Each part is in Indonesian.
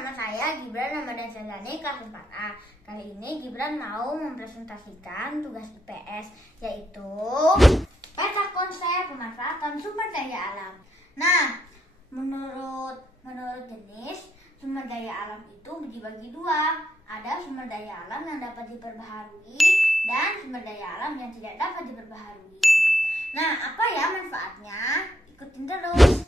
nama saya Gibran Ramadan Syazani, kelas 4A. Kali ini Gibran mau mempresentasikan tugas IPS, yaitu peta konsep pemanfaatan sumber daya alam. Nah, menurut jenis sumber daya alam itu dibagi dua. Ada sumber daya alam yang dapat diperbaharui dan sumber daya alam yang tidak dapat diperbaharui. Nah, apa ya manfaatnya? Ikutin terus.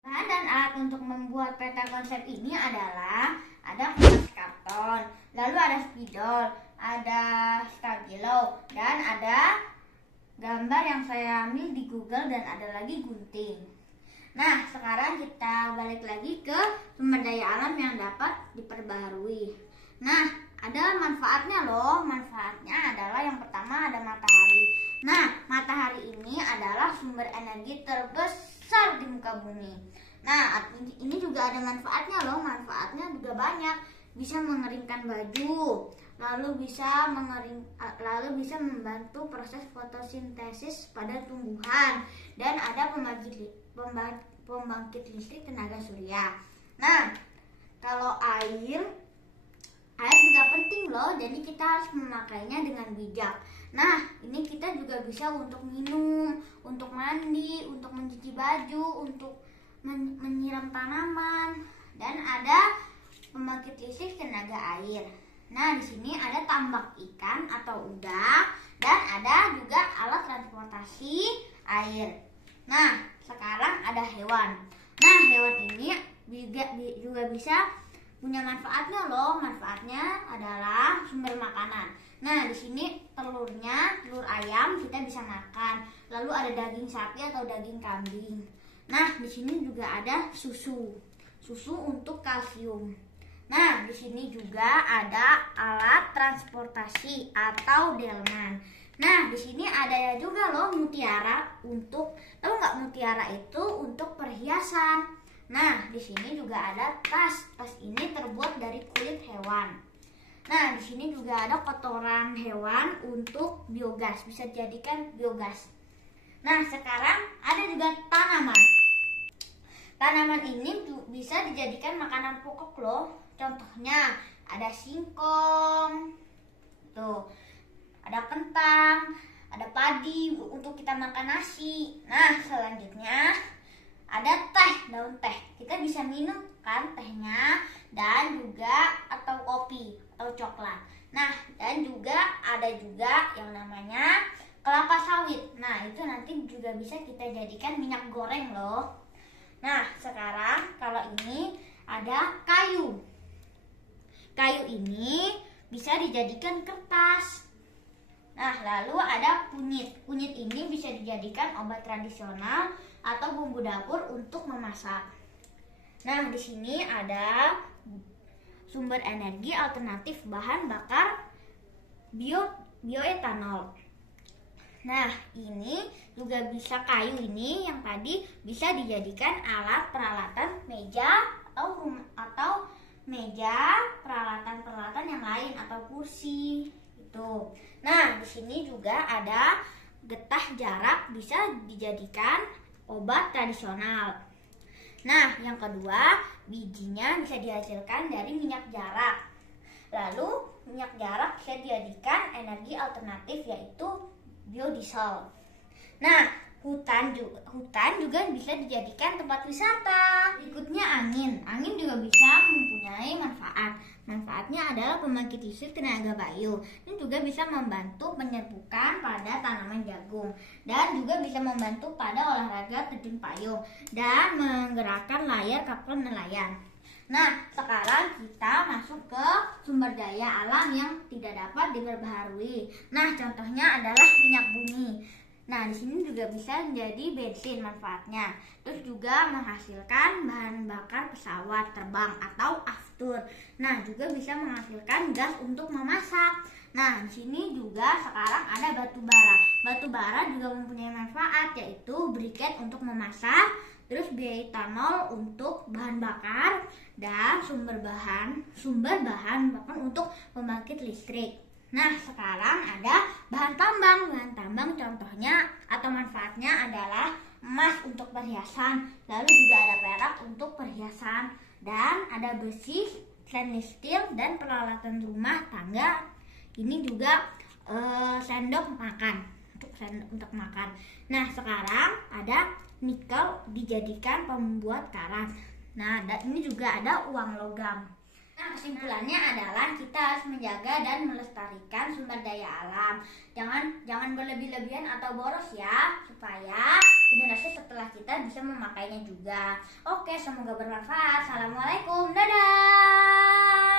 Bahan dan alat untuk membuat peta konsep ini adalah ada kertas karton, lalu ada spidol, ada stabilo, dan ada gambar yang saya ambil di Google, dan ada lagi gunting. Nah, sekarang kita balik lagi ke sumber daya alam yang dapat diperbaharui. Nah, ada manfaatnya loh. Manfaatnya adalah yang pertama ada matahari. Nah, matahari ini adalah sumber energi terbesar di muka bumi. Nah, ini juga ada manfaatnya loh. Manfaatnya juga banyak. Bisa mengeringkan baju, lalu bisa membantu proses fotosintesis pada tumbuhan, dan ada pembangkit listrik tenaga surya. Nah, kalau air juga penting loh, jadi kita harus memakainya dengan bijak. Nah, ini kita juga bisa untuk minum, untuk mandi, untuk mencuci baju, untuk menyiram tanaman, dan ada pembangkit listrik tenaga air. Nah, di sini ada tambak ikan atau udang, dan ada juga alat transportasi air. Nah, sekarang ada hewan. Nah, hewan ini juga bisa punya manfaatnya loh. Manfaatnya adalah sumber makanan. Nah, di sini telur ayam kita bisa makan. Lalu ada daging sapi atau daging kambing. Nah, di sini juga ada susu untuk kalsium. Nah, di sini juga ada alat transportasi atau delman. Nah, di sini ada juga loh mutiara tahu nggak, mutiara itu untuk perhiasan. Nah, di sini juga ada tas. Tas ini terbuat dari kulit hewan. Nah, di sini juga ada kotoran hewan untuk biogas, bisa dijadikan biogas. Nah, sekarang ada juga tanaman. Tanaman ini bisa dijadikan makanan pokok loh. Contohnya ada singkong, tuh, ada kentang, ada padi untuk kita makan nasi. Nah, selanjutnya ada daun teh. Kita bisa minum kan tehnya, dan juga atau kopi atau coklat. Nah, dan juga ada juga yang namanya kelapa sawit. Nah, itu nanti juga bisa kita jadikan minyak goreng loh. Nah, sekarang kalau ini ada kayu. Kayu ini bisa dijadikan kertas. Nah, lalu ada kunyit. Kunyit ini bisa dijadikan obat tradisional atau bumbu dapur untuk memasak. Nah, di sini ada sumber energi alternatif bahan bakar bioetanol. Nah, ini juga bisa kayu ini yang tadi bisa dijadikan alat peralatan meja atau meja, peralatan yang lain atau kursi gitu. Nah, di sini juga ada getah jarak, bisa dijadikan obat tradisional. Nah, yang kedua, bijinya bisa dihasilkan dari minyak jarak. Lalu, minyak jarak bisa dijadikan energi alternatif, yaitu biodiesel. Nah, hutan juga bisa dijadikan tempat wisata. Berikutnya angin. Angin juga bisa mempunyai manfaat. Manfaatnya adalah pembangkit listrik tenaga bayu. Ini juga bisa membantu penyerbukan pada tanaman jagung, dan juga bisa membantu pada olahraga terjun payung dan menggerakkan layar kapal nelayan. Nah, sekarang kita masuk ke sumber daya alam yang tidak dapat diperbaharui. Nah, contohnya adalah minyak bumi. Nah, di sini juga bisa menjadi bensin manfaatnya. Terus juga menghasilkan bahan bakar pesawat terbang atau aftur. Nah, juga bisa menghasilkan gas untuk memasak. Nah, di sini juga sekarang ada batu bara. Batu bara juga mempunyai manfaat, yaitu briket untuk memasak, terus bioetanol untuk bahan bakar, dan sumber bahan bakar untuk pembangkit listrik. Nah, sekarang ada bahan tambang. Bahan tambang contohnya atau manfaatnya adalah emas untuk perhiasan, lalu juga ada perak untuk perhiasan, dan ada besi, stainless steel, dan peralatan rumah tangga. Ini juga sendok makan untuk makan. Nah, sekarang ada nikel dijadikan pembuat karat. Nah, dan ini juga ada uang logam. Nah, kesimpulannya adalah kita harus menjaga dan melestarikan sumber daya alam. Jangan berlebih-lebihan atau boros ya, supaya generasi setelah kita bisa memakainya juga. Oke, semoga bermanfaat. Assalamualaikum, dadah.